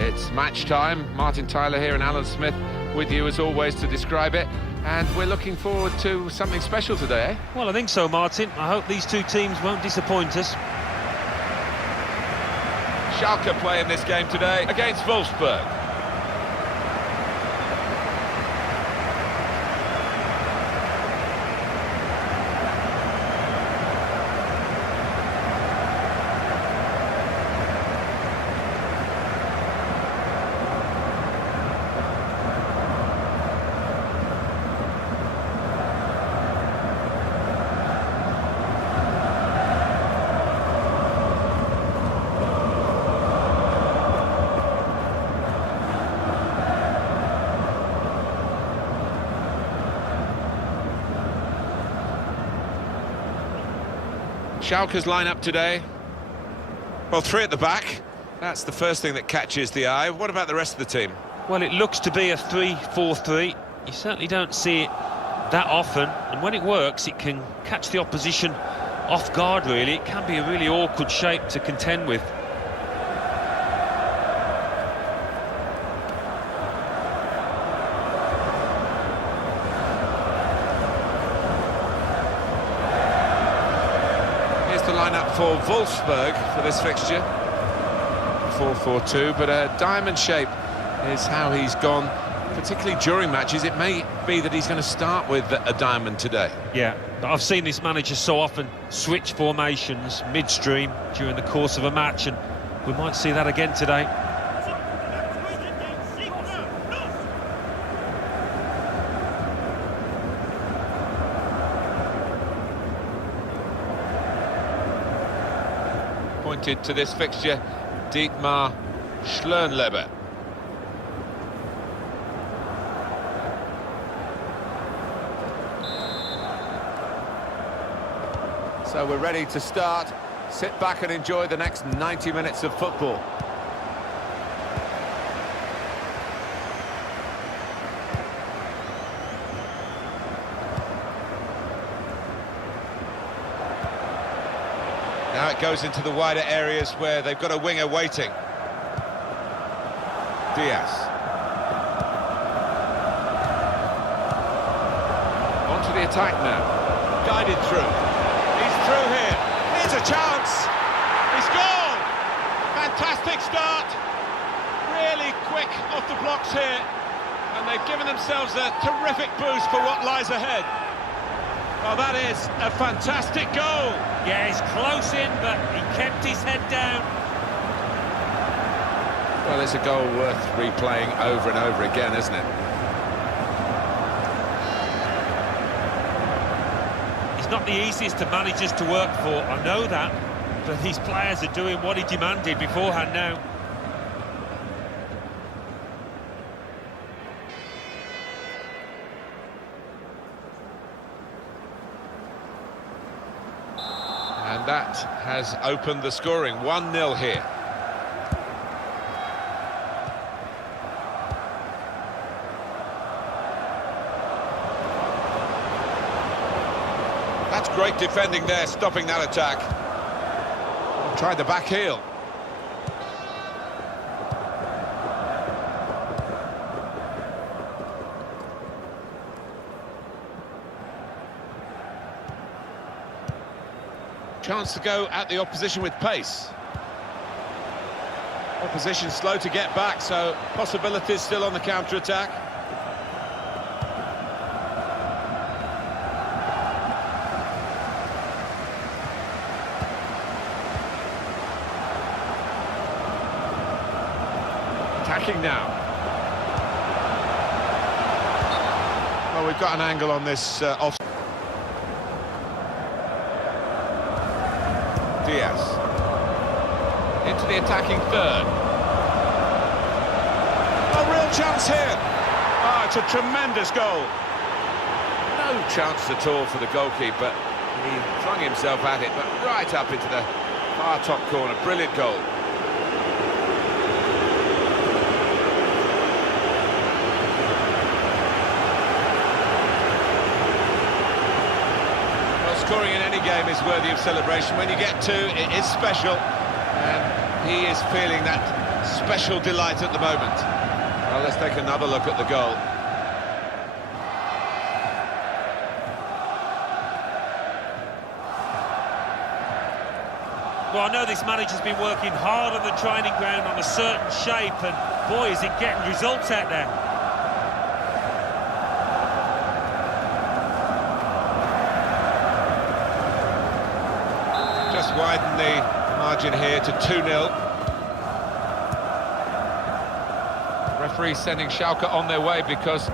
It's match time. Martin Tyler here and Alan Smith with you as always to describe it. And we're looking forward to something special today, eh? Well, I think so, Martin. I hope these two teams won't disappoint us. Schalke play in this game today against Wolfsburg. Schalke's line-up today. Well, three at the back. That's the first thing that catches the eye. What about the rest of the team? Well, it looks to be a 3-4-3. You certainly don't see it that often, and when it works, it can catch the opposition off guard, really. It can be a really awkward shape to contend with. Line-up for Wolfsburg for this fixture, 4-4-2, but a diamond shape is how he's gone, particularly during matches. It may be that he's going to start with a diamond today. Yeah, but I've seen this manager so often switch formations midstream during the course of a match, and we might see that again today. Pointed to this fixture, Dietmar Schlönleber. So we're ready to start. Sit back and enjoy the next 90 minutes of football. Now it goes into the wider areas where they've got a winger waiting. Diaz. On to the attack now. Guided through. He's through here. Here's a chance. He's gone. Fantastic start. Really quick off the blocks here. And they've given themselves a terrific boost for what lies ahead. Well, that is a fantastic goal. Yeah, he's close in, but he kept his head down. Well, it's a goal worth replaying over and over again, isn't it? He's not the easiest of managers to work for, I know that, but these players are doing what he demanded beforehand now. And that has opened the scoring. 1-0 here. That's great defending there, stopping that attack. Tried the back heel. Chance to go at the opposition with pace. Opposition slow to get back, so possibilities still on the counter-attack. Attacking now. Well, we've got an angle on this off. Diaz into the attacking third. A real chance here. Oh, it's a tremendous goal. No chance at all for the goalkeeper. He flung himself at it, but right up into the far top corner. Brilliant goal. Scoring in any game is worthy of celebration. When you get two, it is special. And he is feeling that special delight at the moment. Well, let's take another look at the goal. Well, I know this manager's been working hard on the training ground on a certain shape, and boy, is he getting results out there. Just widen the margin here to 2-0. Referee sending Schalke on their way because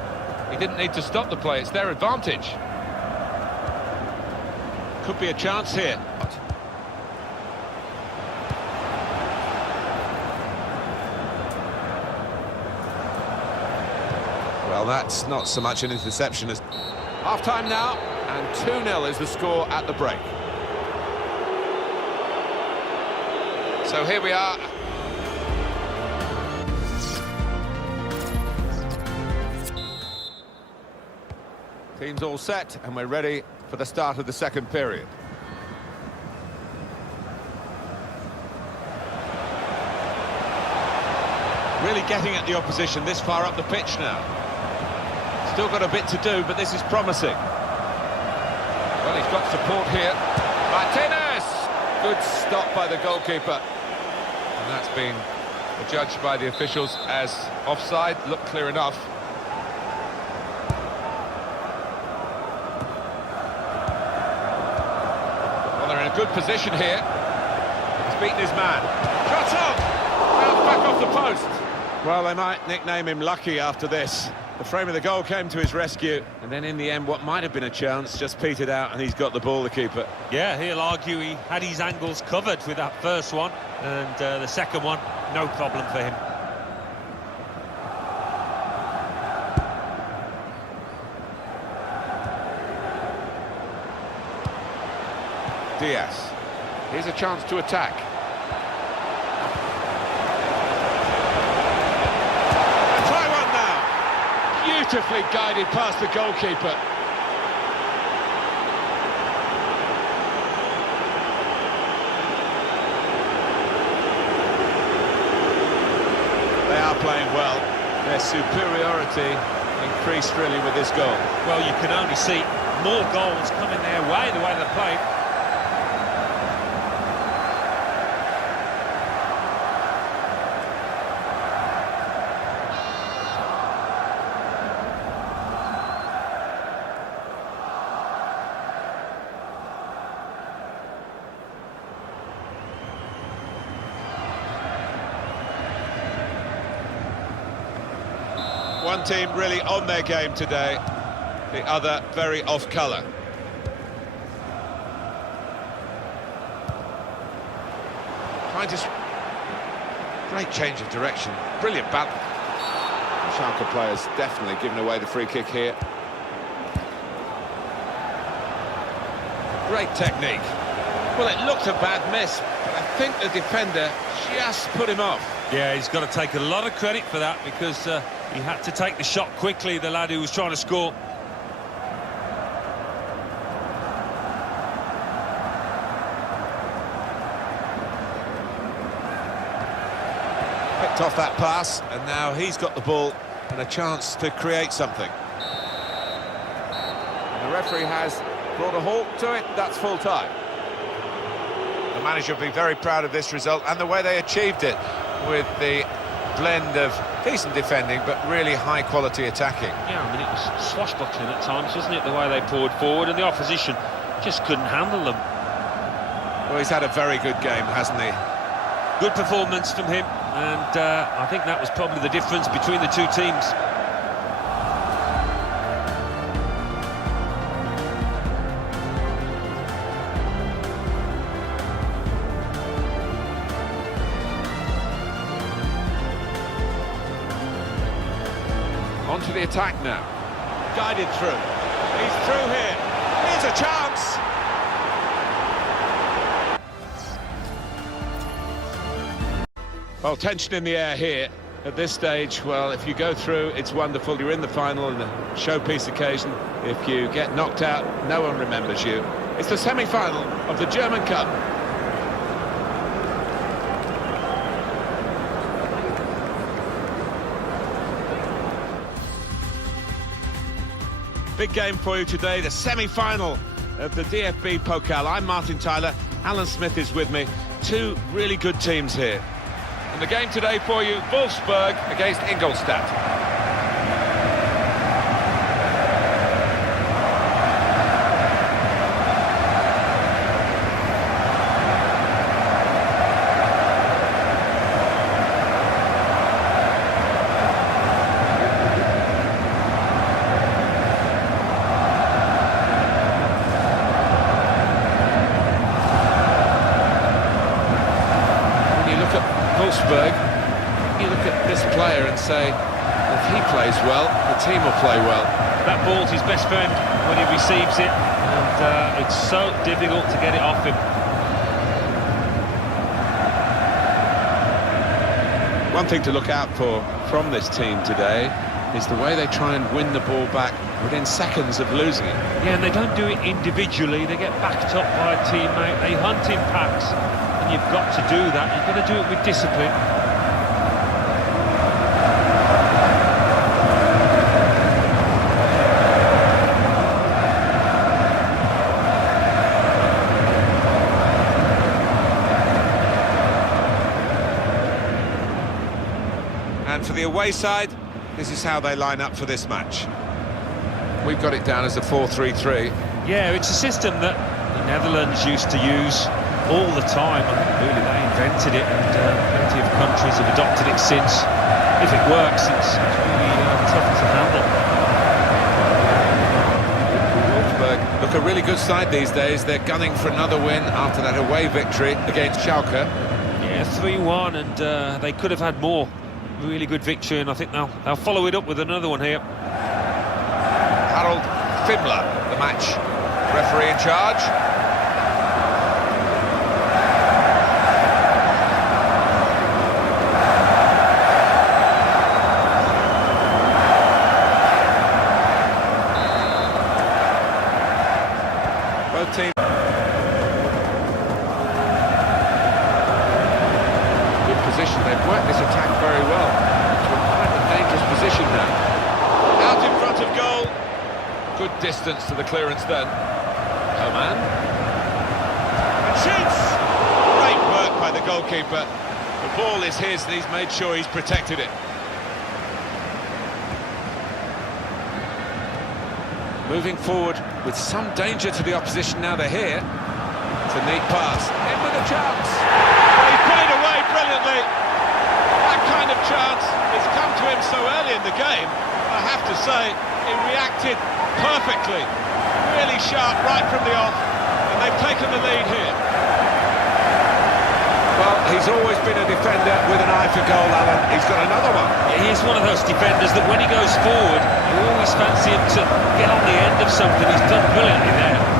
he didn't need to stop the play. It's their advantage. Could be a chance here. Well, that's not so much an interception as... Half-time now, and 2-0 is the score at the break. So here we are. Team's all set, and we're ready for the start of the second period. Really getting at the opposition this far up the pitch now. Still got a bit to do, but this is promising. Well, he's got support here. Martinez! Good stop by the goalkeeper. And that's been judged by the officials as offside. Looked clear enough. Well, they're in a good position here. He's beaten his man. Shots on! Now back off the post. Well, they might nickname him Lucky after this. The frame of the goal came to his rescue, and then in the end, what might have been a chance just petered out, and he's got the ball, the keeper. Yeah, he'll argue he had his angles covered with that first one, and the second one, no problem for him. Diaz. Here's a chance to attack. Beautifully guided past the goalkeeper. They are playing well. Their superiority increased really with this goal. Well, you can only see more goals coming their way, the way they played. One team really on their game today, the other very off colour. Trying to... Great change of direction, brilliant battle. Schalke players definitely giving away the free kick here. Great technique. Well, it looked a bad miss, but I think the defender just put him off. Yeah, he's got to take a lot of credit for that because he had to take the shot quickly, the lad who was trying to score. Picked off that pass, and now he's got the ball and a chance to create something. And the referee has brought a halt to it. That's full time. The manager will be very proud of this result and the way they achieved it, with the blend of decent defending but really high quality attacking. Yeah, I mean, it was swashbuckling at times, wasn't it, the way they poured forward, and the opposition just couldn't handle them. Well, he's had a very good game, hasn't he? Good performance from him, and I think that was probably the difference between the two teams. On to the attack now. Guided through. He's through here. Here's a chance. Well, tension in the air here at this stage. Well, if you go through, it's wonderful. You're in the final in a showpiece occasion. If you get knocked out, no one remembers you. It's the semi-final of the German Cup. Big game for you today, the semi-final of the DFB Pokal. I'm Martin Tyler, Alan Smith is with me. Two really good teams here. And the game today for you, Wolfsburg against Ingolstadt. Wolfsburg, you look at this player and say, if he plays well, the team will play well. That ball's his best friend when he receives it, and it's so difficult to get it off him. One thing to look out for from this team today is the way they try and win the ball back within seconds of losing it. Yeah, and they don't do it individually, they get backed up by a teammate, they hunt in packs. You've got to do that, you've got to do it with discipline. And for the away side, this is how they line up for this match. We've got it down as a 4-3-3. Yeah, it's a system that the Netherlands used to use all the time. I think really they invented it, and plenty of countries have adopted it since. If it works, it's really tough to handle. Wolfsburg look a really good side these days. They're gunning for another win after that away victory against Schalke. Yeah, 3-1, and they could have had more. Really good victory, and I think they'll follow it up with another one here. Harold Fimmler, the match referee in charge. Both teams. Good position. They've worked this attack very well. It's quite a dangerous position now. Out in front of goal. Good distance to the clearance then. Coman. And shoots! Great work by the goalkeeper. The ball is his and he's made sure he's protected it. Moving forward with some danger to the opposition now they're here. It's a neat pass. In with a chance. Well, he put it away brilliantly. That kind of chance has come to him so early in the game. I have to say, he reacted perfectly. Really sharp right from the off. And they've taken the lead here. Well, he's always been a defender with an eye for goal, Alan. He's got another one. Yeah, he's one of those defenders that when he goes forward, you always fancy him to get on the end of something. He's done brilliantly there.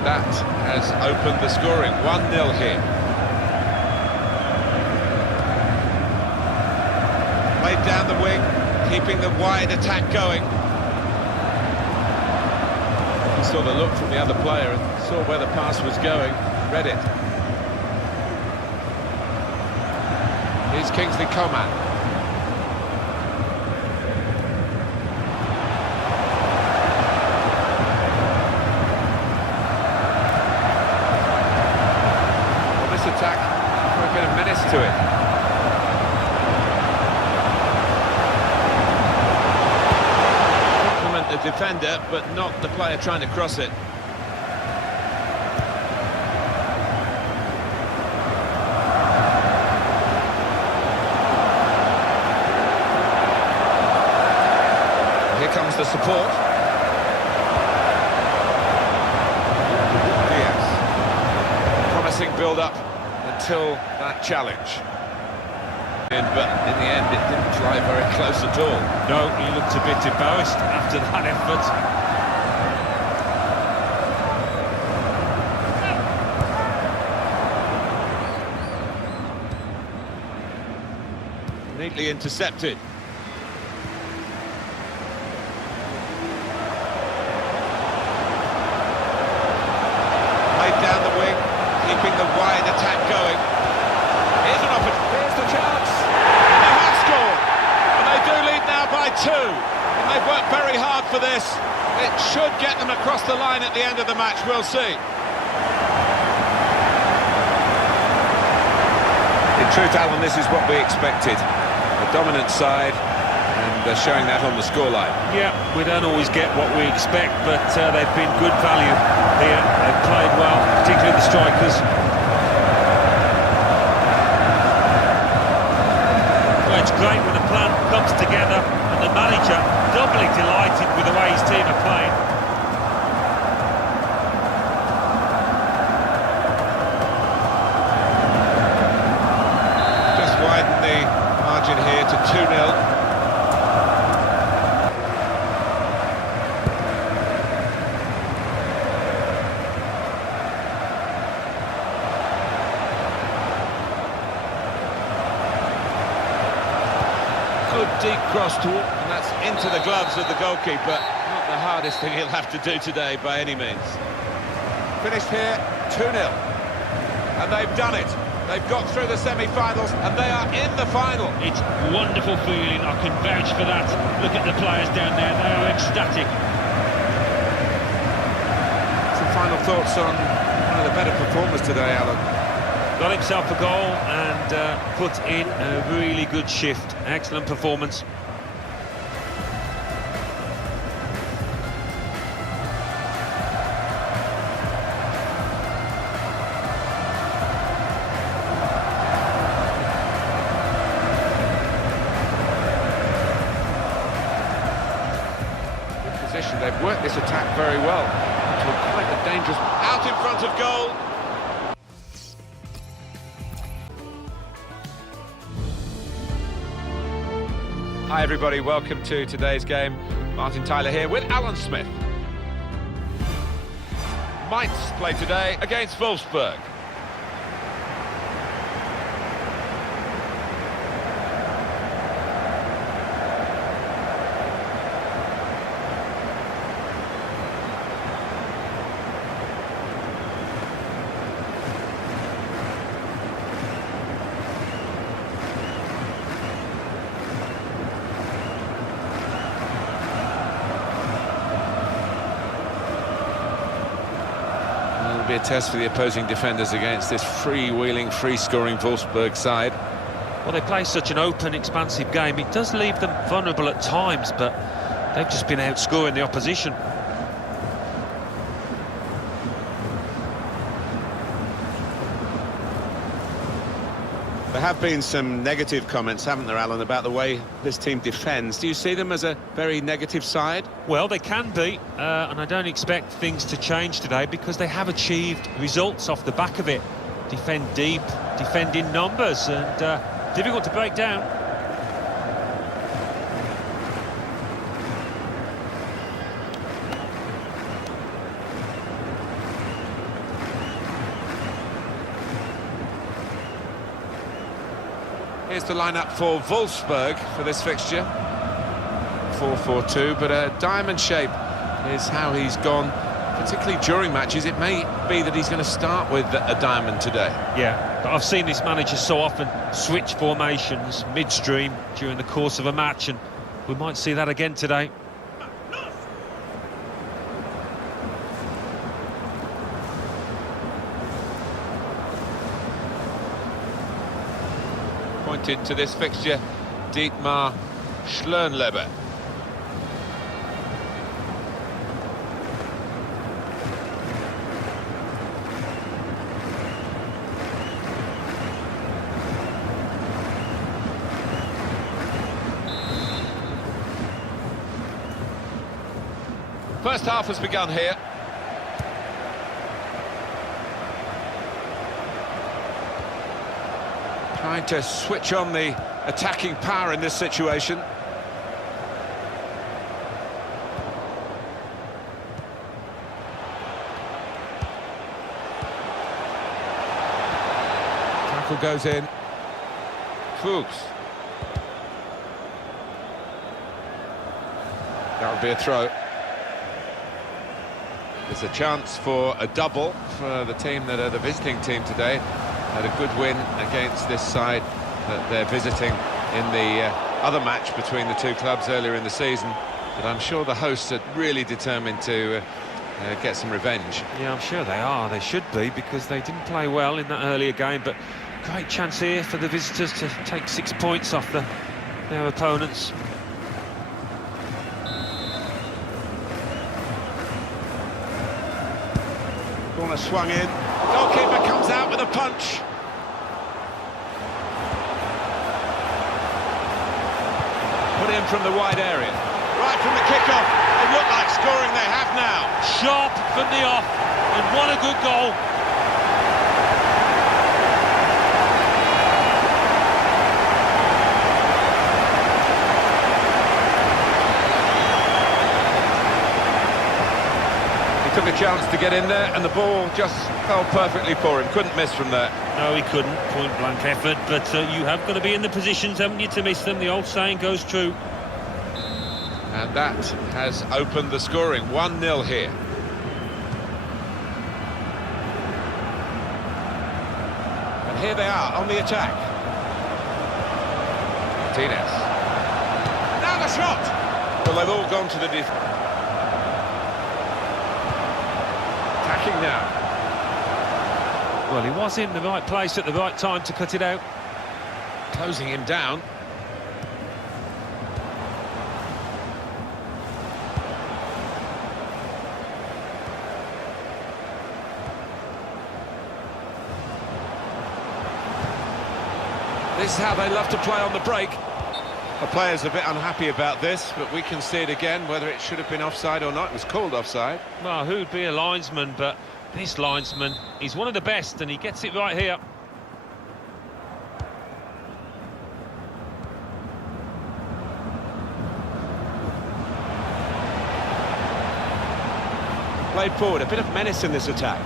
That has opened the scoring. 1-0 here. Played down the wing, keeping the wide attack going. He saw the look from the other player and saw where the pass was going, read it. Here's Kingsley Coman. Attack, a bit of menace to it. Compliment the defender, but not the player trying to cross it. Here comes the support. Diaz. Promising build-up until that challenge. But in the end, it didn't fly very close at all. No, he looked a bit embarrassed after that effort. Neatly intercepted. Played down the wing, keeping the wide attack going. Here's an opportunity. Here's the chance. They have scored, and they do lead now by 2. And they've worked very hard for this. It should get them across the line at the end of the match. We'll see. In truth, Alan, this is what we expected. A dominant side, and they're showing that on the scoreline. Yeah, we don't always get what we expect, but they've been good value here. They've played well, particularly the strikers. Well, it's great when the plan comes together and the manager doubly delighted with the way his team are playing. Just widen the margin here to 2-0. Good deep cross to, and that's into the gloves of the goalkeeper. Not the hardest thing he'll have to do today by any means. Finished here, 2-0. And they've done it. They've got through the semi-finals, and they are in the final. It's wonderful feeling, I can vouch for that. Look at the players down there, they are ecstatic. Some final thoughts on one of the better performers today, Alan. Got himself a goal and put in a really good shift. Excellent performance. Good position. They've worked this attack very well. Into quite a dangerous... Out in front of goal. Hi everybody, welcome to today's game. Martin Tyler here with Alan Smith. Mainz play today against Wolfsburg. It'll be a test for the opposing defenders against this free-wheeling, free-scoring Wolfsburg side. Well, they play such an open, expansive game. It does leave them vulnerable at times, but they've just been outscoring the opposition. There have been some negative comments, haven't there, Alan, about the way this team defends. Do you see them as a very negative side? Well, they can be, and I don't expect things to change today because they have achieved results off the back of it. Defend deep, defend in numbers, and difficult to break down. Here's the lineup for Wolfsburg for this fixture. 4-4-2, but a diamond shape is how he's gone, particularly during matches. It may be that he's going to start with a diamond today. Yeah, but I've seen this manager so often switch formations midstream during the course of a match, and we might see that again today. Pointed to this fixture, Dietmar Schlönleber. First half has begun here. Trying to switch on the attacking power in this situation. Tackle goes in. Fuchs. That would be a throw. There's a chance for a double for the team that are the visiting team today. Had a good win against this side that they're visiting in the other match between the two clubs earlier in the season. But I'm sure the hosts are really determined to get some revenge. Yeah, I'm sure they are. They should be, because they didn't play well in that earlier game. But great chance here for the visitors to take 6 points off their opponents. Corner swung in. Goalkeeper comes out with a punch. Put in from the wide area. Right from the kick-off. They look like scoring. They have now. Sharp from the off, and what a good goal. He took a chance to get in there, and the ball just fell perfectly for him. Couldn't miss from there. No, he couldn't. Point-blank effort, but you have got to be in the positions, haven't you, to miss them? The old saying goes true. And that has opened the scoring. 1-0 here. And here they are on the attack. Martinez. Now the shot. Well, they've all gone to the defence. Attacking now. Well, he was in the right place at the right time to cut it out. Closing him down. This is how they love to play on the break. The player's a bit unhappy about this, but we can see it again, whether it should have been offside or not. It was called offside. Well, who'd be a linesman, but this linesman, he's one of the best, and he gets it right here. Played forward, a bit of menace in this attack.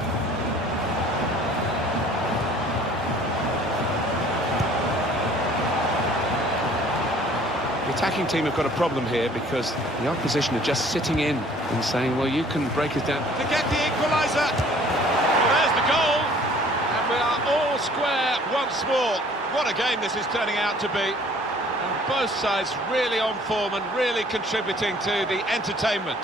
The attacking team have got a problem here because the opposition are just sitting in and saying, well, you can break us down. To get the equaliser! There's the goal! And we are all square once more. What a game this is turning out to be. And both sides really on form and really contributing to the entertainment.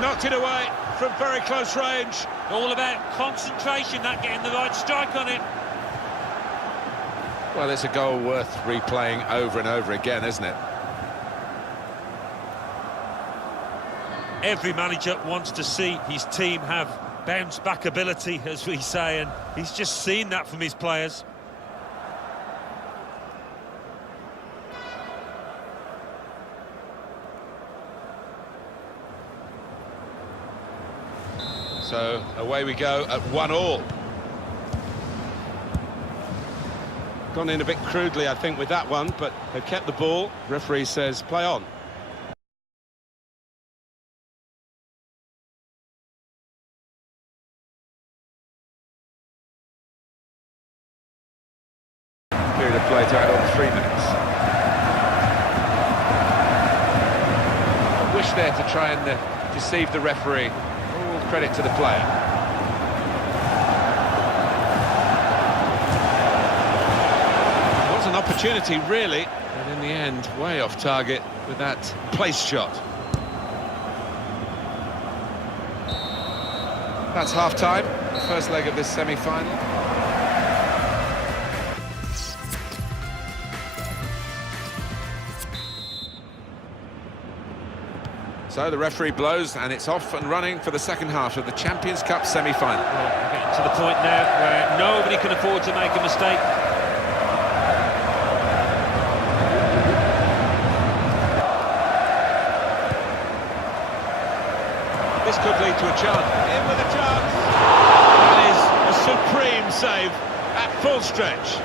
Knocked it away from very close range. All about concentration, that getting the right strike on it. Well, it's a goal worth replaying over and over again, isn't it? Every manager wants to see his team have bounce-back ability, as we say, and he's just seen that from his players. So away we go at 1-1. Gone in a bit crudely, I think, with that one, but they've kept the ball. Referee says play on. Period of play to add on 3 minutes. A wish there to try and deceive the referee. All credit to the player. It was an opportunity, really, but in the end, way off target with that place shot. That's half-time, the first leg of this semi-final. So the referee blows, and it's off and running for the second half of the Champions Cup semi-final. Well, we're getting to the point now where nobody can afford to make a mistake. This could lead to a chance. In with a chance. That is a supreme save at full stretch.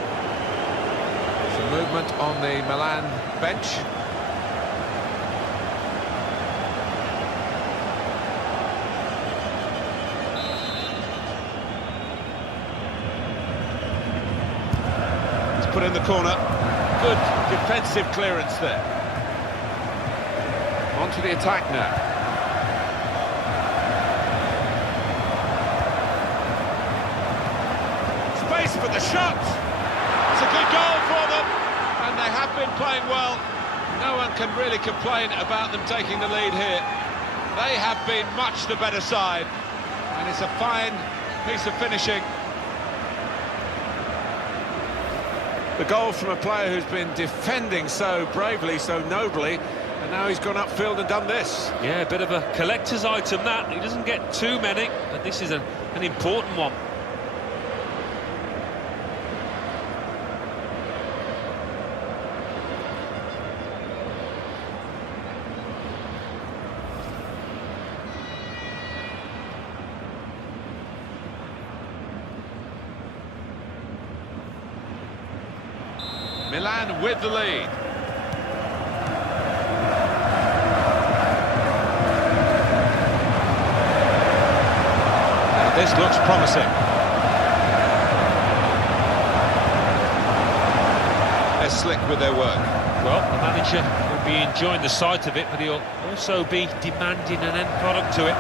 Some movement on the Milan bench. in the corner. Good defensive clearance there. On to the attack now. Space for the shot. It's a good goal for them, and they have been playing well. No one can really complain about them taking the lead here. They have been much the better side, and it's a fine piece of finishing. The goal from a player who's been defending so bravely, so nobly, and now he's gone upfield and done this. Yeah, a bit of a collector's item that. He doesn't get too many, but this is an important one. Milan with the lead. Now this looks promising. They're slick with their work. Well, the manager will be enjoying the sight of it, but he'll also be demanding an end product to it.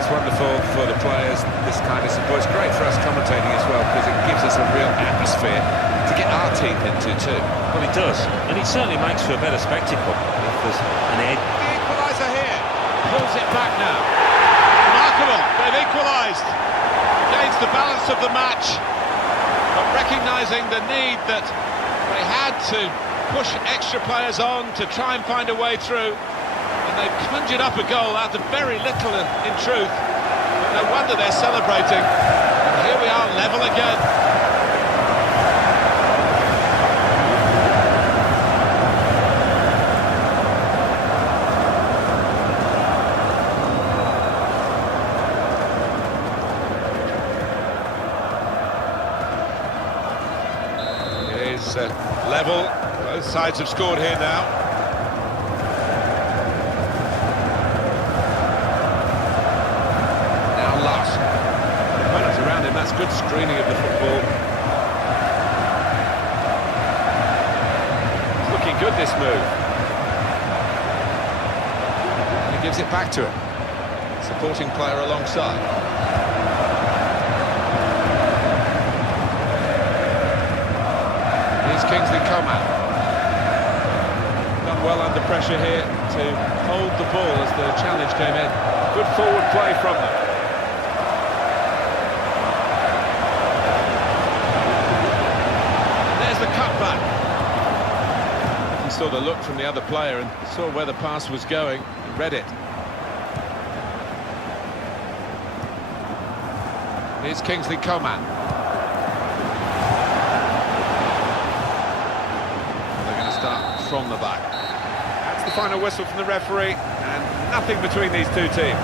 It's wonderful for the players, this kind of support. It's great for us commentating as well, because it gives us a real atmosphere to get our teeth into too. Well, it does, and it certainly makes for a better spectacle if there's an edge. The equaliser here. Pulls it back now. Remarkable. They've equalised. Against the balance of the match. But recognising the need that they had to push extra players on to try and find a way through. And they've conjured up a goal out of very little in truth. But no wonder they're celebrating. And here we are, level again. Level, both sides have scored here now. Now Larson. Opponents around him, that's good screening of the football. It's looking good, this move. And he gives it back to him. Supporting player alongside. Kingsley Coman. Done well under pressure here to hold the ball as the challenge came in. Good forward play from them. And there's the cutback. He saw the look from the other player and saw where the pass was going and read it. Here's Kingsley Coman. From the back. That's the final whistle from the referee, and nothing between these two teams.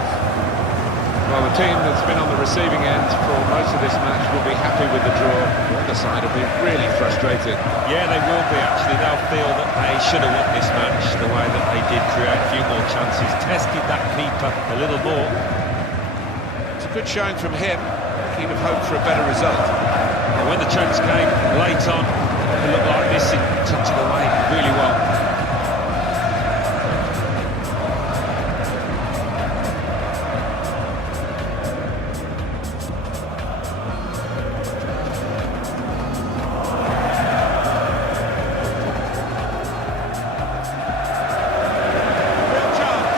Well, the team that's been on the receiving end for most of this match will be happy with the draw. The other side will be really frustrated. Yeah, they will be, actually. They'll feel that they should have won this match the way that they did, create a few more chances, tested that keeper a little more. It's a good showing from him. He'd have hoped for a better result. And when the chance came late on, it looked like this, it took it away really well. Real chance.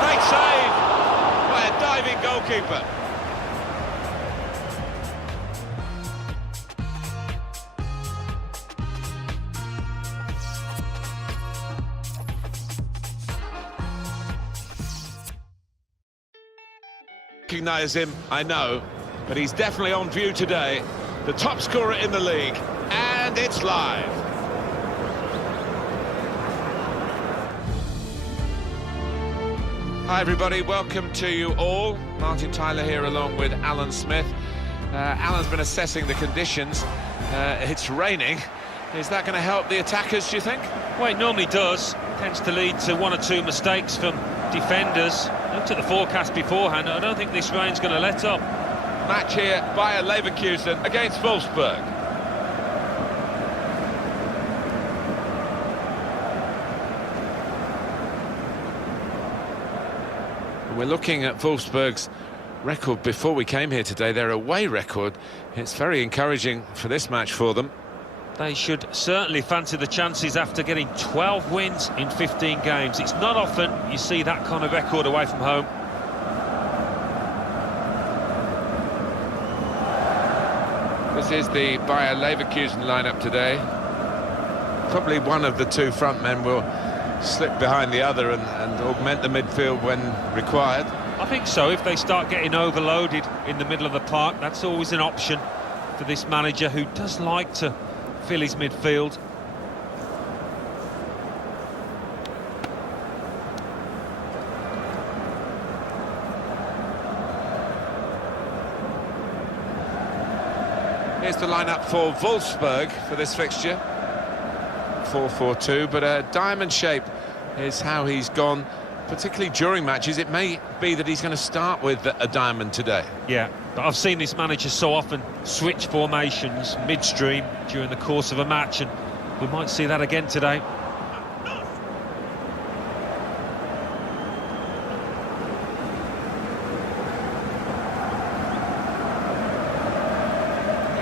Great save by a diving goalkeeper. Recognise him, I know, but he's definitely on view today. The top scorer in the league, and it's live. Hi everybody, welcome to you all. Martin Tyler here along with Alan Smith. Alan's been assessing the conditions. It's raining. Is that going to help the attackers, do you think? Well, it normally does. Tends to lead to one or two mistakes from defenders. Looked at the forecast beforehand. I don't think this rain's going to let up. Match here, Bayer Leverkusen against Wolfsburg. And we're looking at Wolfsburg's record before we came here today, their away record. It's very encouraging for this match for them. They should certainly fancy the chances after getting 12 wins in 15 games. It's not often you see that kind of record away from home. This is the Bayer Leverkusen lineup today. Probably one of the two front men will slip behind the other and augment the midfield when required. I think so. If they start getting overloaded in the middle of the park, that's always an option for this manager, who does like to fill his midfield. Here's the lineup for Wolfsburg for this fixture. 4-4-2, but a diamond shape is how he's gone, particularly during matches. It may be that he's going to start with a diamond today. Yeah, but I've seen this manager so often switch formations midstream during the course of a match, and we might see that again today.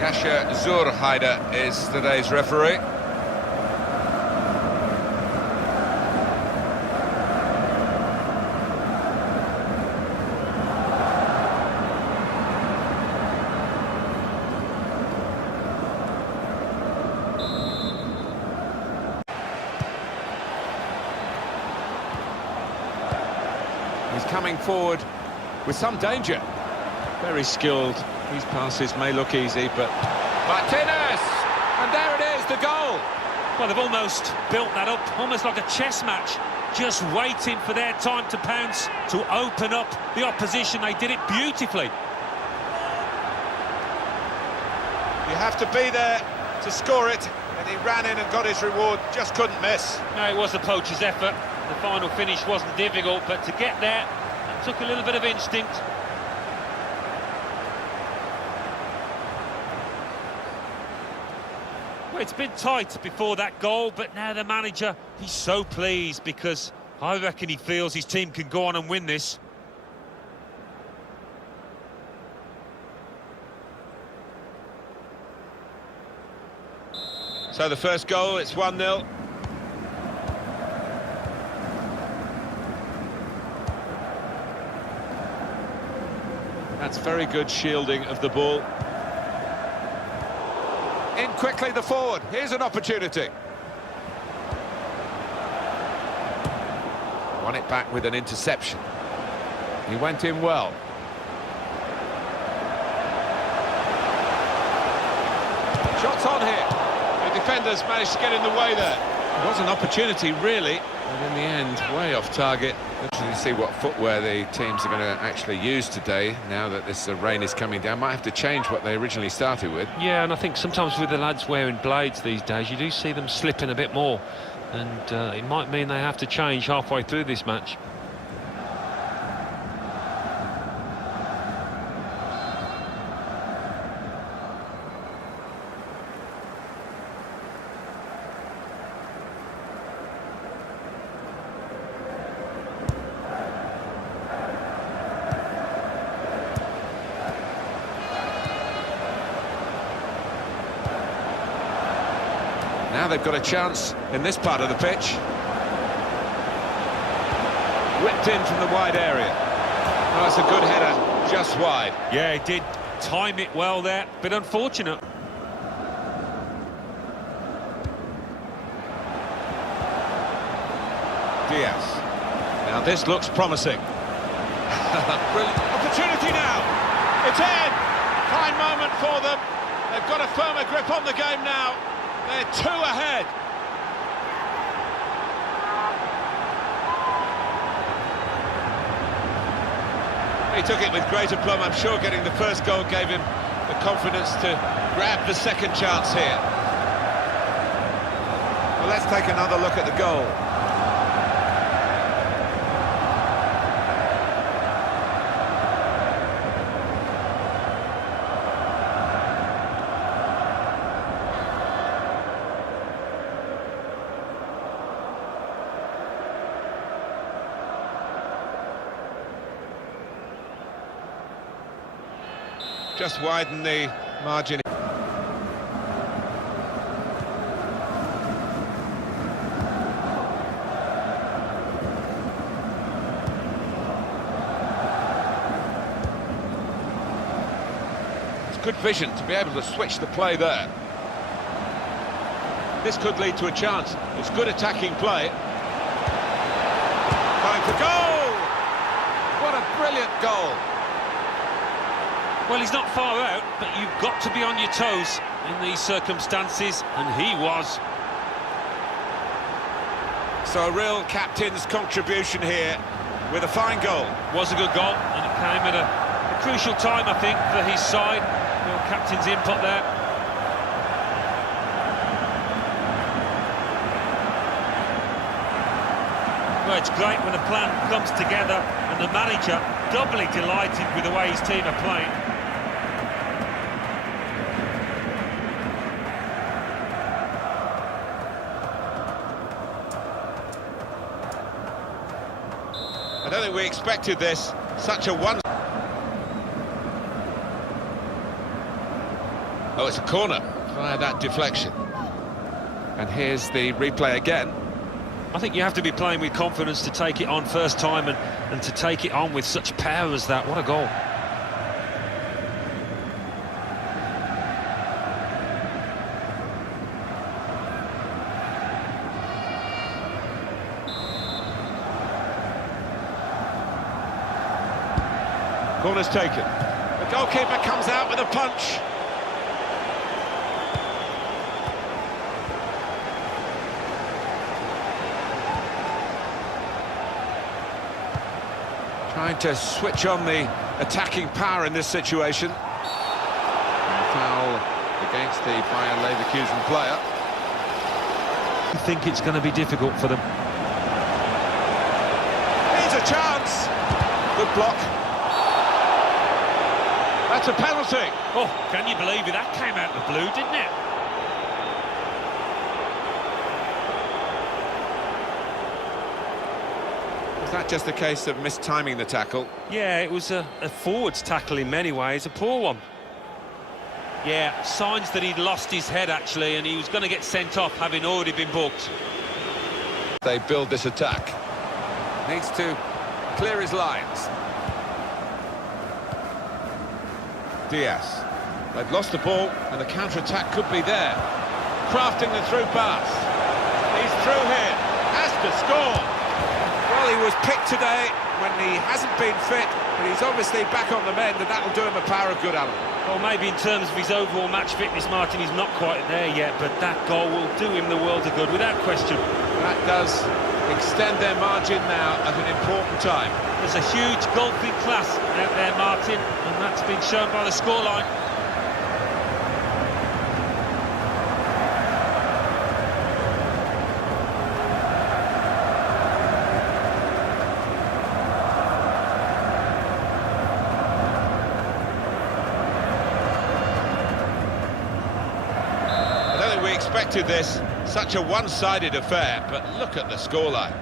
Jascha Zurheider is today's referee. He's coming forward with some danger. Very skilled. These passes may look easy, but Martinez! And there it is, the goal! Well, they've almost built that up, almost like a chess match, just waiting for their time to pounce, to open up the opposition. They did it beautifully. You have to be there to score it, and he ran in and got his reward, just couldn't miss. No, it was the poacher's effort. The final finish wasn't difficult, but to get there, it took a little bit of instinct. Well, it's been tight before that goal, but now the manager, he's so pleased, because I reckon he feels his team can go on and win this. So the first goal, it's 1-0. That's very good shielding of the ball. In quickly, the forward. Here's an opportunity. Won it back with an interception. He went in well. Shots on here. The defenders managed to get in the way there. It was an opportunity, really. But in the end, way off target. Interesting to see what footwear the teams are going to actually use today, now that this rain is coming down. Might have to change what they originally started with. Yeah, and I think sometimes with the lads wearing blades these days, you do see them slipping a bit more. And it might mean they have to change halfway through this match. Now they've got a chance in this part of the pitch. Whipped in from the wide area. Oh, that's a good header, just wide. Yeah, he did time it well there, but unfortunate. Diaz. Now this looks promising. Brilliant opportunity now. It's in. Fine moment for them. They've got a firmer grip on the game now. They're 2 ahead. He took it with great aplomb. I'm sure getting the first goal gave him the confidence to grab the second chance here. Well, let's take another look at the goal. just widen the margin. It's good vision to be able to switch the play there. This could lead to a chance. It's good attacking play. Going for goal! What a brilliant goal! Well, he's not far out, but you've got to be on your toes in these circumstances, and he was. So a real captain's contribution here with a fine goal. Was a good goal, and it came at a crucial time, I think, for his side. Real captain's input there. Well, it's great when a plan comes together and the manager doubly delighted with the way his team are playing. I don't think we expected this. Such a one. Oh, it's a corner via that deflection. And here's the replay again. I think you have to be playing with confidence to take it on first time and to take it on with such power as that. What a goal. Corner's taken. The goalkeeper comes out with a punch. Trying to switch on the attacking power in this situation. Foul against the Bayer Leverkusen player. I think it's going to be difficult for them. Here's a chance. Good block. That's a penalty. Oh, can you believe it? That came out of the blue, didn't it? Was that just a case of mistiming the tackle? Yeah, it was a forwards tackle in many ways, a poor one. Yeah, signs that he'd lost his head, actually, and he was going to get sent off, having already been booked. They build this attack. Needs to clear his lines. Diaz. They've lost the ball, and the counter-attack could be there. Crafting the through pass. He's through here. Has to score. Well, he was picked today when he hasn't been fit, but he's obviously back on the mend, and that'll do him a power of good, Alan. Well, maybe in terms of his overall match fitness, Martin, he's not quite there yet, but that goal will do him the world of good, without question. That does extend their margin now at an important time. There's a huge golfing class out there, Martin, and that's been shown by the scoreline. I don't think we expected this. Such a one-sided affair, but look at the scoreline.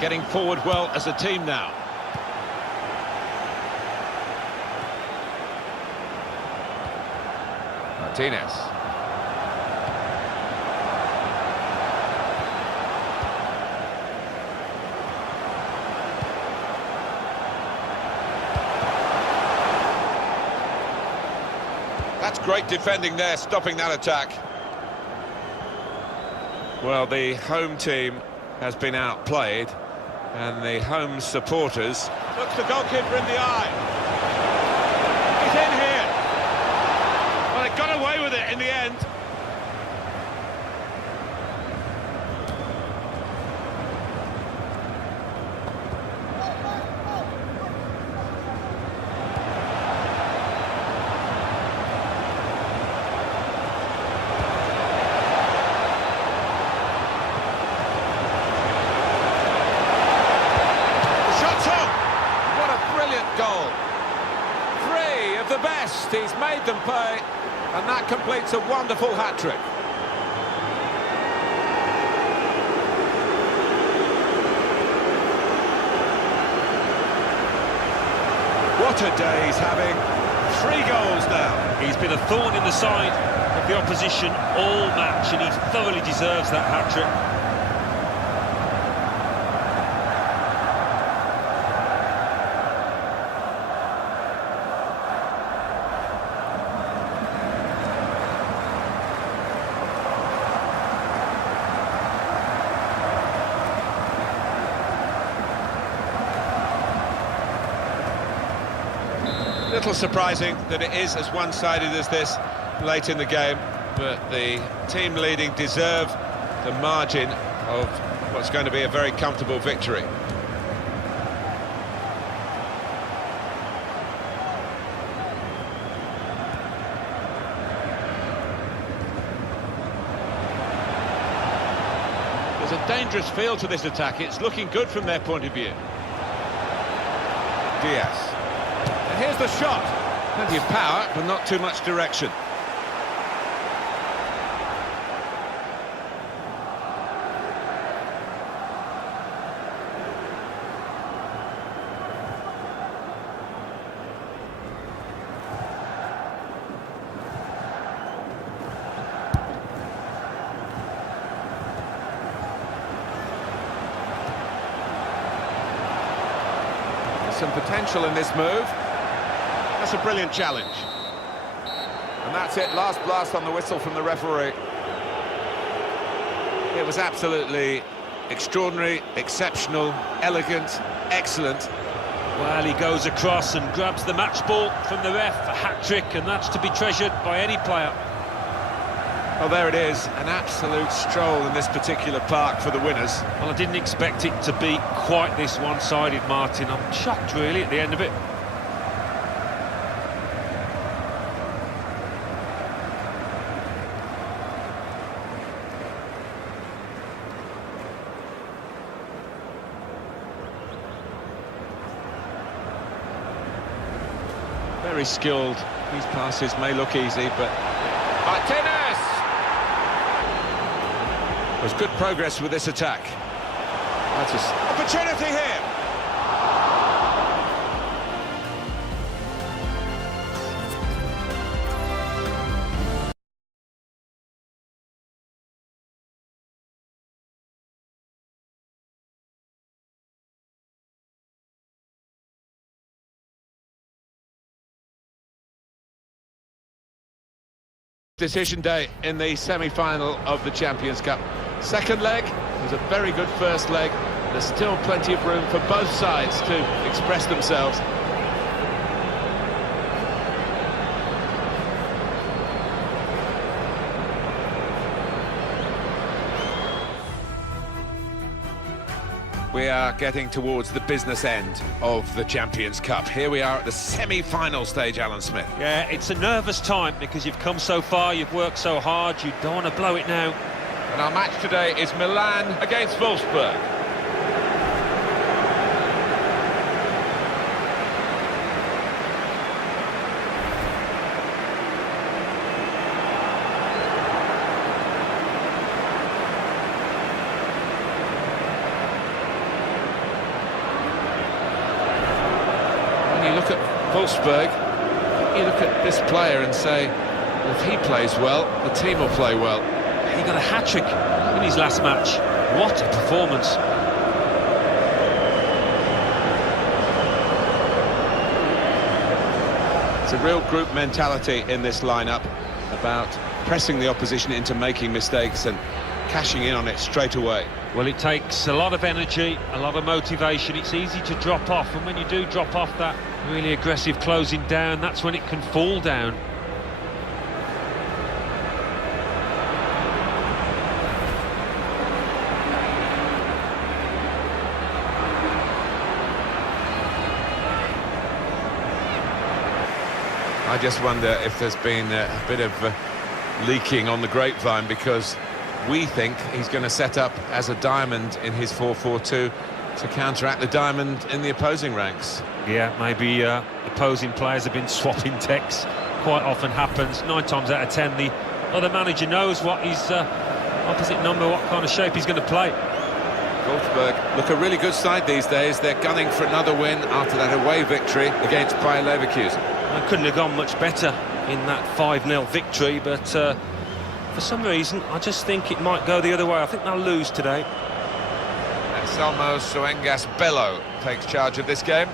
Getting forward well as a team now. Martinez. That's great defending there, stopping that attack. Well, the home team has been outplayed, and the home supporters... Looks the goalkeeper in the eye. He's in here. Well, they got away with it in the end. Goal. 3 of the best. He's made them pay, and that completes a wonderful hat-trick. What a day he's having. 3 goals now. He's been a thorn in the side of the opposition all match, and he thoroughly deserves that hat-trick. Little surprising that it is as one-sided as this late in the game, but the team leading deserve the margin of what's going to be a very comfortable victory. There's a dangerous feel to this attack. It's looking good from their point of view. Diaz. And here's the shot. Plenty of power, but not too much direction. There's some potential in this move. That's a brilliant challenge. And that's it, last blast on the whistle from the referee. It was absolutely extraordinary, exceptional, elegant, excellent. Well, he goes across and grabs the match ball from the ref, a hat-trick, and that's to be treasured by any player. Well, there it is, an absolute stroll in this particular park for the winners. Well, I didn't expect it to be quite this one-sided, Martin. I'm shocked, really, at the end of it. Very skilled. These passes may look easy, but Martinez! There's good progress with this attack. That's an opportunity here. Decision day in the semi-final of the Champions Cup. Second leg was a very good first leg. There's still plenty of room for both sides to express themselves. We are getting towards the business end of the Champions Cup. Here we are at the semi-final stage, Alan Smith. Yeah, it's a nervous time because you've come so far, you've worked so hard, you don't want to blow it now. And our match today is Milan against Wolfsburg. You look at Wolfsburg, you look at this player and say, well, if he plays well, the team will play well. He got a hat-trick in his last match. What a performance. It's a real group mentality in this lineup about pressing the opposition into making mistakes and cashing in on it straight away. Well, it takes a lot of energy, a lot of motivation. It's easy to drop off, and when you do drop off that really aggressive closing down, that's when it can fall down. I just wonder if there's been a bit of leaking on the grapevine, because we think he's going to set up as a diamond in his 4-4-2 to counteract the diamond in the opposing ranks. Yeah, maybe opposing players have been swapping texts. Quite often happens. 9 times out of 10, the other manager knows what his opposite number, what kind of shape he's going to play. Wolfsburg look a really good side these days. They're gunning for another win after that away victory against Bayer Leverkusen. I couldn't have gone much better in that 5-0 victory, but for some reason I just think it might go the other way. I think they'll lose today. Anselmo Soengas Bello takes charge of this game.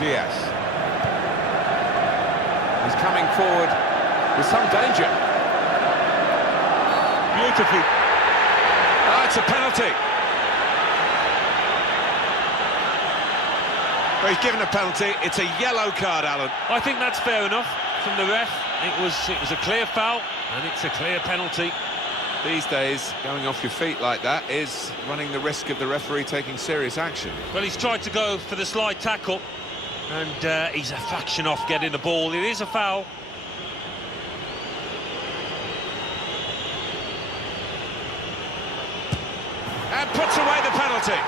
Diaz. He's coming forward with some danger. Beautifully. Oh, it's a penalty. Well, he's given a penalty. It's a yellow card, Alan. I think that's fair enough from the ref. It was a clear foul, and it's a clear penalty. These days, going off your feet like that is running the risk of the referee taking serious action. Well, he's tried to go for the slide tackle, and he's a fraction off getting the ball. It is a foul. And puts away the penalty.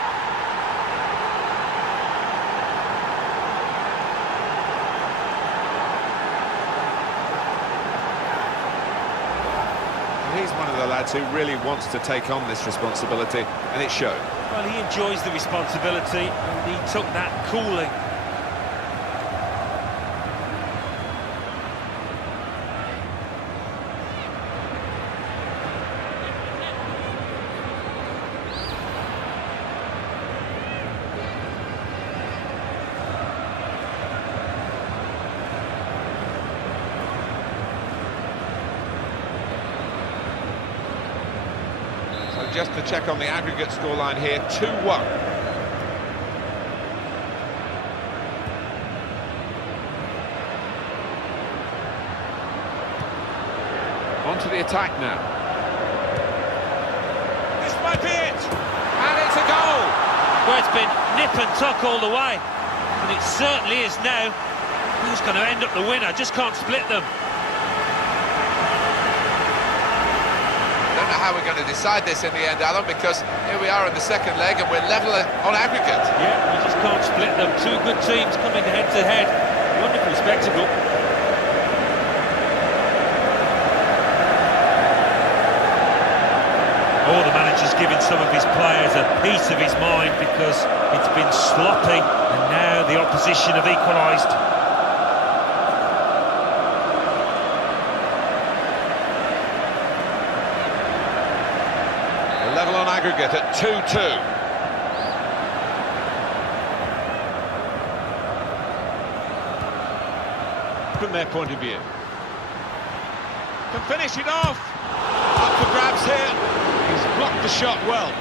He's one of the lads who really wants to take on this responsibility, and it showed. Well, he enjoys the responsibility, and he took that coolly. Just to check on the aggregate scoreline here, 2-1. On to the attack now. This might be it! And it's a goal! Well, it's been nip and tuck all the way, and it certainly is now. Who's going to end up the winner? Just can't split them. How we're going to decide this in the end, Alan, because here we are in the second leg and we're level on aggregate. Yeah, you just can't split them. Two good teams coming head to head. Wonderful spectacle. Oh, the manager's giving some of his players a piece of his mind because it's been sloppy, and now the opposition have equalised. Level on aggregate at 2-2. From their point of view. Can finish it off. Up for grabs here. He's blocked the shot well.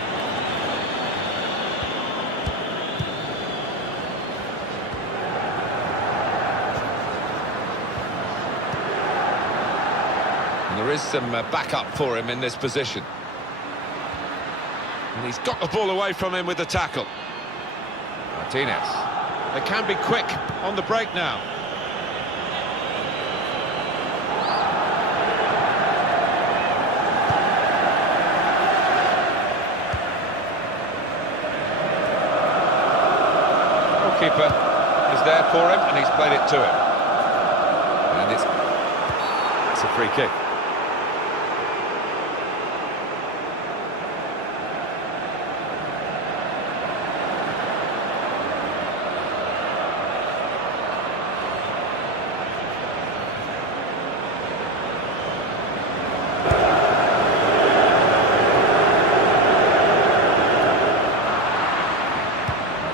And there is some backup for him in this position. And he's got the ball away from him with the tackle. Martinez. They can be quick on the break now. Goalkeeper is there for him, and he's played it to him. And it's a free kick.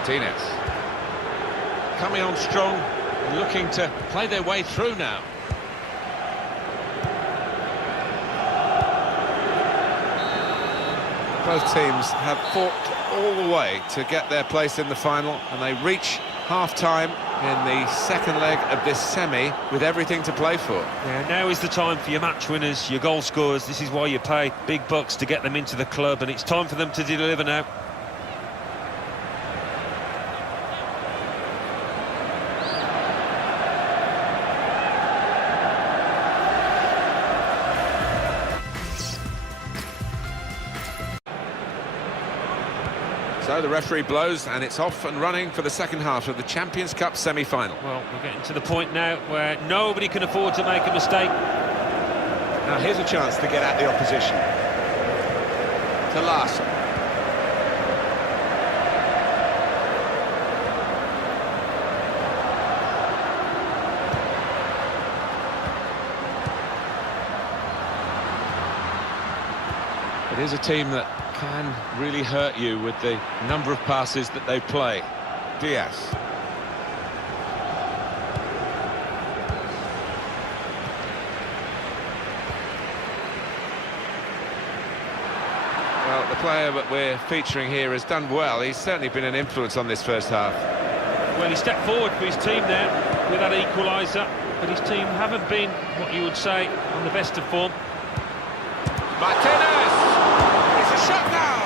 Martinez. Coming on strong, looking to play their way through now. Both teams have fought all the way to get their place in the final, and they reach half-time in the second leg of this semi with everything to play for. Yeah, now is the time for your match winners, your goal scorers. This is why you pay big bucks to get them into the club, and it's time for them to deliver now. So the referee blows and it's off and running for the second half of the Champions Cup semi-final. Well, we're getting to the point now where nobody can afford to make a mistake. Now here's a chance to get at the opposition. To Larson. It is a team that can really hurt you with the number of passes that they play. Diaz. Well, the player that we're featuring here has done well. He's certainly been an influence on this first half. Well, he stepped forward for his team there with that equaliser, but his team haven't been what you would say on the best of form. Martinez! It's a shot now!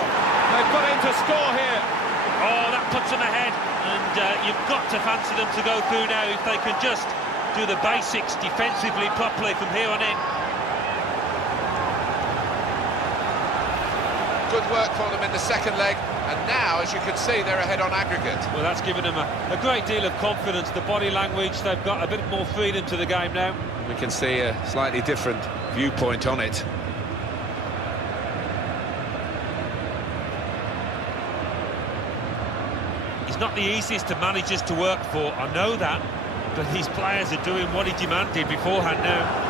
They've got in to score here. Oh, that puts them ahead, and you've got to fancy them to go through now if they can just do the basics defensively properly from here on in. Good work for them in the second leg, and now, as you can see, they're ahead on aggregate. Well, that's given them a great deal of confidence. The body language, they've got a bit more freedom to the game now. We can see a slightly different viewpoint on it. He's not the easiest to managers to work for, I know that, but these players are doing what he demanded beforehand now.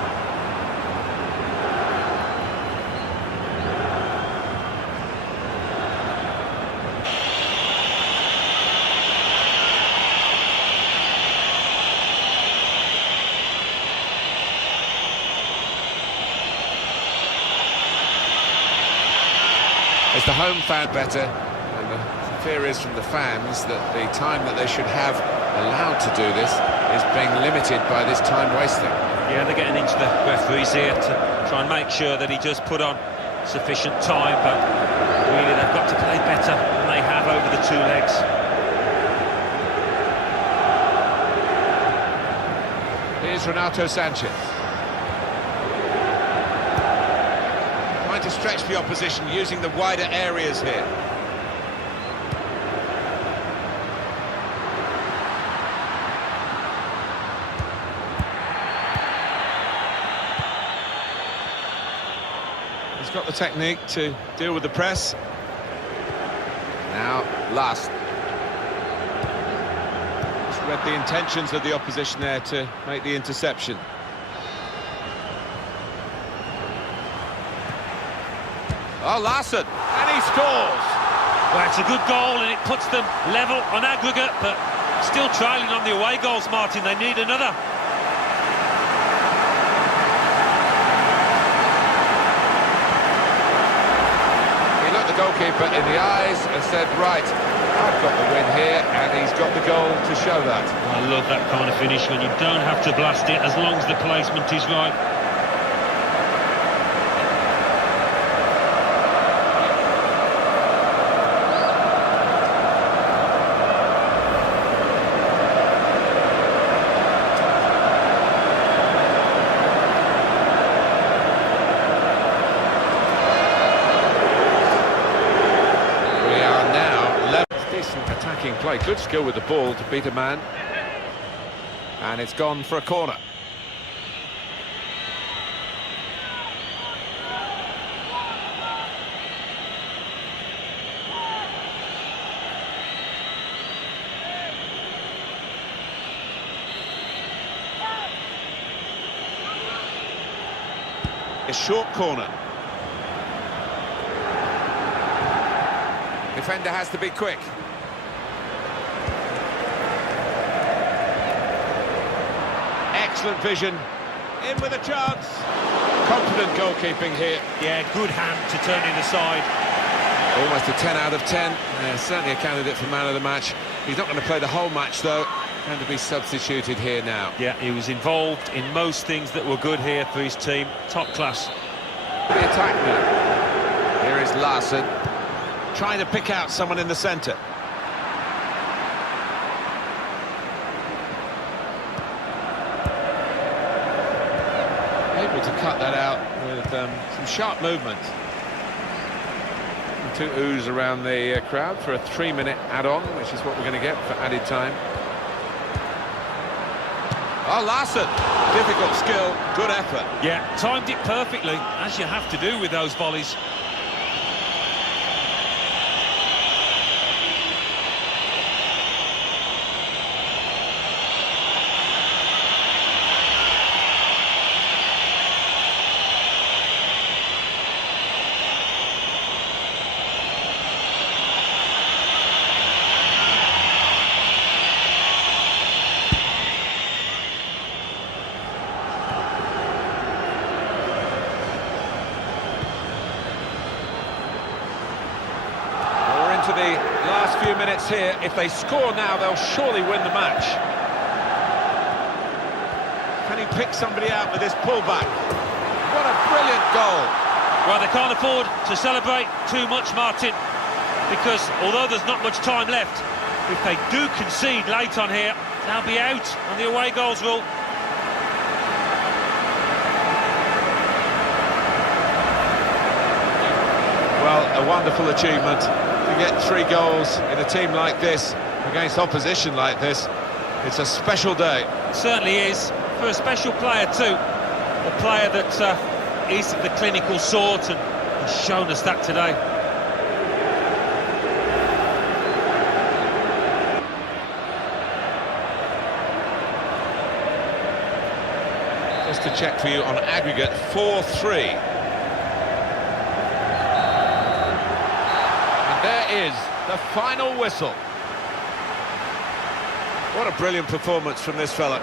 Is the home fan better? And the fear is from the fans that the time that they should have allowed to do this is being limited by this time wasting. Yeah, they're getting into the referees here to try and make sure that he just put on sufficient time, but really they've got to play better than they have over the two legs. Here's Renato Sanchez. Trying to stretch the opposition using the wider areas here. He's got the technique to deal with the press. Now, last. Just read the intentions of the opposition there to make the interception. Oh, Larson, and he scores! Well, it's a good goal and it puts them level on aggregate, but still trailing on the away goals, Martin. They need another. He looked the goalkeeper in the eyes and said, right, I've got the win here, and he's got the goal to show that. I love that kind of finish when you don't have to blast it as long as the placement is right. Attacking play, good skill with the ball to beat a man, and it's gone for a corner. A short corner. Defender has to be quick. Excellent vision. In with a chance. Confident goalkeeping here. Yeah, good hand to turn it aside. Almost a 10 out of 10. Certainly a candidate for man of the match. He's not going to play the whole match, though. Going to be substituted here now. Yeah, he was involved in most things that were good here for his team. Top class. The attack now. Here is Larson. Trying to pick out someone in the centre. Able to cut that out with some sharp movement. To ooze around the crowd for a 3-minute add-on, which is what we're going to get for added time. Oh, Larson, difficult skill, good effort. Yeah, timed it perfectly, as you have to do with those volleys. The last few minutes here. If they score now, they'll surely win the match. Can he pick somebody out with this pullback? What a brilliant goal! Well, they can't afford to celebrate too much, Martin, because although there's not much time left, if they do concede late on here, they'll be out on the away goals rule. Well, a wonderful achievement. To get 3 goals in a team like this, against opposition like this, it's a special day. It certainly is, for a special player too. A player that is the clinical sort and has shown us that today. Just to check for you on aggregate, 4-3. There is the final whistle. What a brilliant performance from this fella.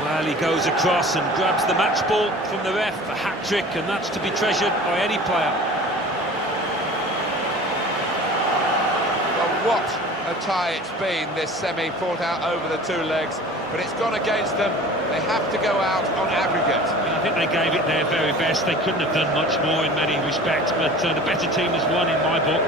Well, he goes across and grabs the match ball from the ref, a hat-trick, and that's to be treasured by any player. Well, what a tie it's been, this semi, fought out over the 2 legs, but it's gone against them. They have to go out on aggregate. I think they gave it their very best. They couldn't have done much more in many respects, but the better team has won in my book.